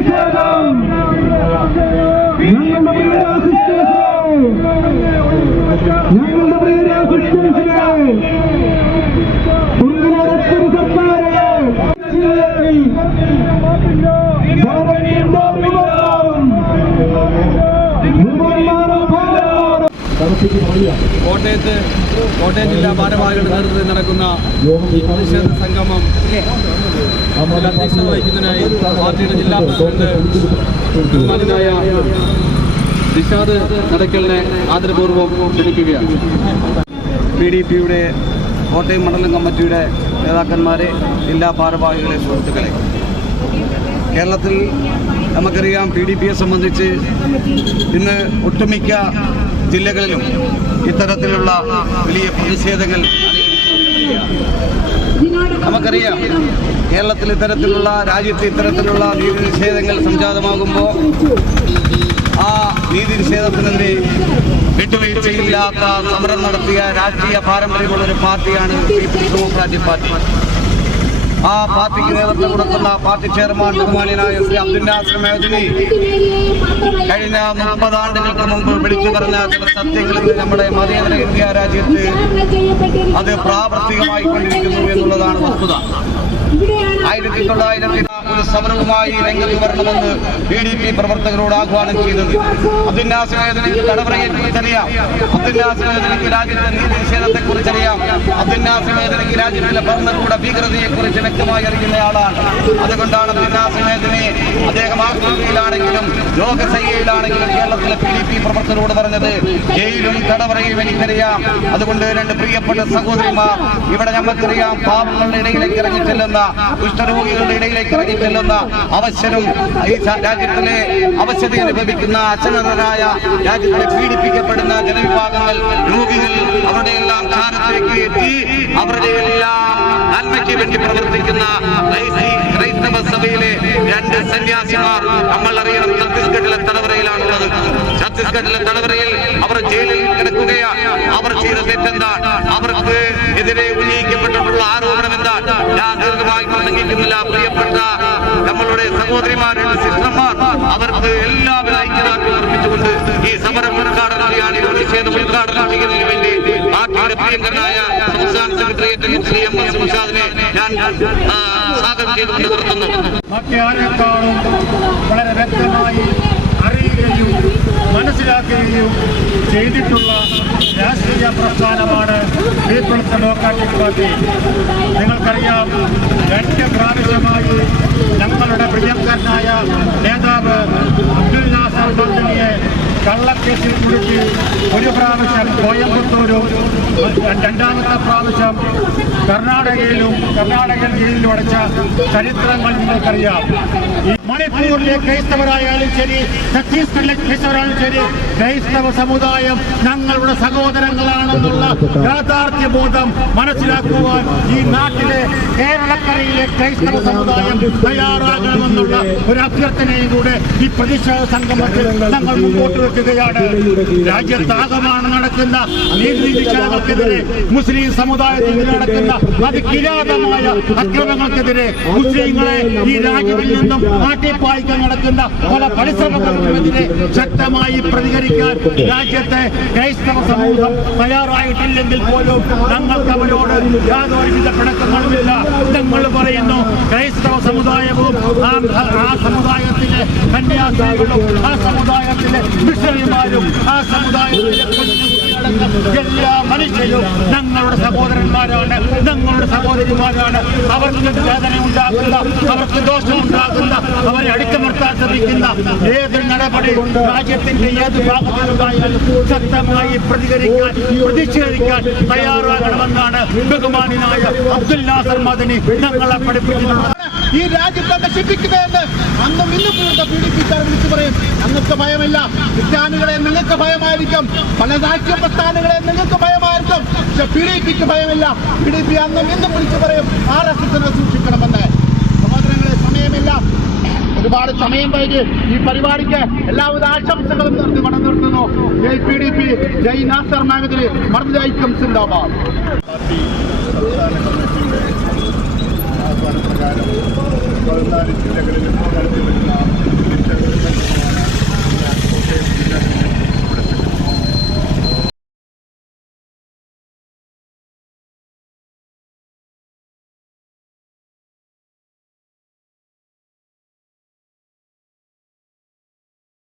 പ്രതിഷേധം ഞങ്ങളുടെ പ്രിയ പ്രിയ സിസ്റ്റേഴ്സിനെ കോട്ടയത്ത് കോട്ടയം ജില്ലാ ഭാരവാഹികളുടെ നേതൃത്വത്തിൽ നടക്കുന്ന ഈ പ്രതിഷേധ സംഗമം. ജില്ലാ പ്രസിഡന്റ് നിഷാദ് നടക്കലിനെ ആദരപൂർവം ക്ഷണിക്കുകയാണ്. പി ഡി പിയുടെ കോട്ടയം മണ്ഡലം കമ്മിറ്റിയുടെ നേതാക്കന്മാരെ ജില്ലാ ഭാരവാഹികളെ സുഹൃത്തുക്കളെ കേരളത്തിൽ നമുക്കറിയാം പി ഡി പിയെ സംബന്ധിച്ച് ഇന്ന് ഒട്ടുമിക്ക ജില്ലകളിലും ഇത്തരത്തിലുള്ള വലിയ പ്രതിഷേധങ്ങൾ നമുക്കറിയാം കേരളത്തിൽ ഇത്തരത്തിലുള്ള രാജ്യത്ത് ഇത്തരത്തിലുള്ള നീതി നിഷേധങ്ങൾ സംജാതമാകുമ്പോൾ ആ നീതി നിഷേധത്തിനെതിരെ വിട്ടുവീഴ്ചയില്ലാത്ത സമരം നടത്തിയ രാഷ്ട്രീയ പാരമ്പര്യമുള്ള ഒരു പാർട്ടിയാണ് പീപ്പിൾസ് ഡെമോക്രാറ്റിക് പാർട്ടി. ആ പാർട്ടിക്ക് നേതൃത്വം കൊടുക്കുന്ന പാർട്ടി ചെയർമാൻ ബഹുമാനായ ശ്രീ അബ്ദുൽ നാസർ മേദിനി കഴിഞ്ഞ മുപ്പതാണ്ടുകൾക്ക് മുമ്പ് വിളിച്ചു പറഞ്ഞ ചില സത്യങ്ങളിൽ നമ്മുടെ മതേതര ഇന്ത്യ രാജ്യത്ത് അത് പ്രാവർത്തികമായി കൊണ്ടിരിക്കുന്നു എന്നുള്ളതാണ് വസ്തുത. ആയിരത്തി തൊള്ളായിരത്തി ഒരു സമരവുമായി രംഗത്ത് വരണമെന്ന് ബി ഡി പി പ്രവർത്തകരോട് ആഹ്വാനം ചെയ്തത്. അബ്ദുല്ലാസിനേതനക്ക് തടവറയെ കുറിച്ചറിയാം അബ്ദുല്ലാസിനേതനക്ക് രാജ്യത്തെ നീതി നിഷേധത്തെ കുറിച്ചറിയാം അബ്ദുല്ലാസിനേതനക്ക് രാജ്യത്തിലെ ഭരണകൂട ഭീകരതയെക്കുറിച്ച് വ്യക്തമായി അറിയുന്നയാളാണ് അതുകൊണ്ടാണ് അബ്ദുല്ലാസിനേതനെ അദ്ദേഹം ആക്രമിയിലാണെങ്കിലും ലോകസൈയയിലാണെങ്കിലും കേരളത്തിലെ പി ഡി പി പ്രവർത്തകരോട് പറഞ്ഞത് ജയിലും തടവറയും എനിക്കറിയാം. അതുകൊണ്ട് രണ്ട് പ്രിയപ്പെട്ട സഹോദരിമാർ ഇവിടെ നമുക്കറിയാം പാപങ്ങളുടെ ഇടയിലേക്ക് ഇറങ്ങി ചെല്ലുന്ന കുഷ്ഠരോഗികളുടെ ഇടയിലേക്ക് ഇറങ്ങി ചെല്ലുന്ന ഈ രാജ്യത്തിലെ അവശത അനുഭവിക്കുന്ന അച്ഛനരായ രാജ്യത്തിലെ പീഡിപ്പിക്കപ്പെടുന്ന ജനവിഭാഗങ്ങൾ രോഗികൾ അവരുടെ എല്ലാം എത്തി അവരുടെ എല്ലാം നന്മയ്ക്ക് വേണ്ടി പ്രവർത്തിക്കുന്ന ക്രൈസ്തവ സഭയിലെ രണ്ട് സന്യാസിമാർ നമ്മൾ അറിയണം ഛത്തീസ്ഗഡിലെ തടവറയിലാണുള്ളത് ഛത്തീസ്ഗഡിലെ തടവറയിൽ അവർ ജയിലിൽ കിടക്കുകയാണ് അവർ ചെയ്ത തെറ്റെന്താ? അവർക്ക് എതിരെ ഉന്നയിക്കപ്പെട്ടിട്ടുള്ള ആരോപണം എന്താ? ഞാൻ ദീർഘമായി പ്രസംഗിക്കുന്നില്ല പ്രിയപ്പെട്ട നമ്മളുടെ സഹോദരിമാരുടെ സിസ്റ്റർമാർ. അവർക്ക് എല്ലാവരും ഐക്യദാർഢ്യം അർപ്പിച്ചുകൊണ്ട് ഈ സമരം ഉദ്ഘാടനം ഉദ്ഘാടനം പ്രിയങ്കരനായ സംസ്ഥാന സെക്രട്ടേറിയറ്റ് ശ്രീ എം എസ് മുഷാദിനെ ഞാൻ സ്വാഗതം ചെയ്തുകൊണ്ട് നിർത്തുന്നു. മറ്റാരെക്കാളും വളരെ വ്യക്തമായി അറിയുകയും മനസ്സിലാക്കുകയും ചെയ്തിട്ടുള്ള രാഷ്ട്രീയ പ്രസ്ഥാനമാണ് പീപ്പിൾസ് ഡെമോക്രാറ്റിക് പാർട്ടി. നിങ്ങൾക്കറിയാം രണ്ട് പ്രാവശ്യമായി ഞങ്ങളുടെ പ്രിയങ്കരനായ നേതാവ് അബ്ദുൽ നാസർ കള്ളക്കേസിൽ കുടുക്കി ഒരു പ്രാവശ്യം കോയമ്പത്തൂരും രണ്ടാമത്തെ പ്രാവശ്യം കർണാടകയിലും കർണാടകയിൽ ജയിലിലും അടച്ച ചരിത്രങ്ങൾ നിങ്ങൾക്കറിയാം. മണിപ്പൂരിലെ ക്രൈസ്തവരായാലും ശരി ഛത്തീസ്ഗഡിലെ ക്രൈസ്തവരായാലും ശരി ക്രൈസ്തവ സമുദായം ഞങ്ങളുടെ സഹോദരങ്ങളാണെന്നുള്ള യാഥാർത്ഥ്യ ബോധം മനസ്സിലാക്കുവാൻ ഈ നാട്ടിലെ കേരളക്കരയിലെ ക്രൈസ്തവ സമുദായം തയ്യാറാകണമെന്നുള്ള ഒരു അഭ്യർത്ഥനയും കൂടെ ഈ പ്രതിഷേധ സംഗമത്തിൽ ഞങ്ങൾ മുമ്പോട്ട് വെക്കുകയാണ്. രാജ്യത്താകമാണ് നടക്കുന്ന നീതിനിഷേധങ്ങൾക്കെതിരെ മുസ്ലിം സമുദായത്തിൽ നടക്കുന്ന അതികിരാതമായ അക്രമങ്ങൾക്കെതിരെ മുസ്ലിങ്ങളെ ഈ രാജ്യത്തിൽ നിന്നും മാറ്റിപ്പായിക്കാൻ നടക്കുന്ന പല പരിശ്രമങ്ങൾക്കുമെതിരെ ശക്തമായി പ്രതികരിക്കാൻ രാജ്യത്തെ ക്രൈസ്തവ സമൂഹം തയ്യാറായിട്ടില്ലെങ്കിൽ പോലും ഞങ്ങൾക്ക് അവരോട് യാതൊരുവിധ പിണക്കങ്ങളുമില്ല. ഞങ്ങൾ പറയുന്നു ക്രൈസ്തവ സമുദായവും ആ സമുദായത്തിലെ കന്യാസ്ത്രീകളും ആ സമുദായത്തിലെ മിഷണറിമാരും ആ സമുദായത്തിലെ കുഞ്ഞുങ്ങളടക്കം എല്ലാ മനുഷ്യരും ഞങ്ങളുടെ സഹോദരന്മാരാണ് ഞങ്ങളുടെ സഹോദരിമാരാണ്. അവർക്ക് വേദന ഉണ്ടാക്കുന്ന അവർക്ക് ദോഷം ഉണ്ടാക്കുന്ന അവരെ അടിച്ചമർത്താൻ ശ്രമിക്കുന്ന ഏത് നടപടി രാജ്യത്തിന്റെ ഏത് ഭാഗത്തുണ്ടായാലും ശക്തമായി പ്രതികരിക്കാൻ പ്രതിഷേധിക്കാൻ തയ്യാറാകണമെന്നാണ് ബഹുമാനായ അബ്ദുൽ നാസർ മദനി ഞങ്ങളെ പഠിപ്പിച്ചിട്ടുള്ളത്. ഈ രാജ്യത്തെ നശിപ്പിക്കുകയെന്ന് അന്നും ഇന്നും പി പീഡിപ്പിച്ചാൽ വിളിച്ചു പറയും. ഞങ്ങൾക്ക് ഭയമില്ല. ക്രിസ്ത്യാനികളെ നിങ്ങൾക്ക് ഭയമായിരിക്കും. പല രാഷ്ട്രീയ പ്രസ്ഥാനങ്ങളെ നിങ്ങൾക്ക് ഭയമായിരിക്കും. പക്ഷെ പി ഡി പിക്ക് ഭയമില്ല. പി ഡി പി അന്നും ഇന്നും വിളിച്ചു പറയും. ആർ എസ് എസിനെ സൂക്ഷിക്കണമെന്ന്. സഹോദരങ്ങളെ സമയമില്ല. ഒരുപാട് സമയം വൈകി. ഈ പരിപാടിക്ക് എല്ലാവിധ ആശംസകളും നിർത്തി പണം നിർത്തുന്നു. ജയ് പി ഡി പി ജയ് നാസർ മാഗതിരി. മർദ്ദ ഐക്യം സിന്ദാബാദ്. പാർട്ടി സംസ്ഥാന കമ്മിറ്റിയുടെ బృందానికి దగ్గర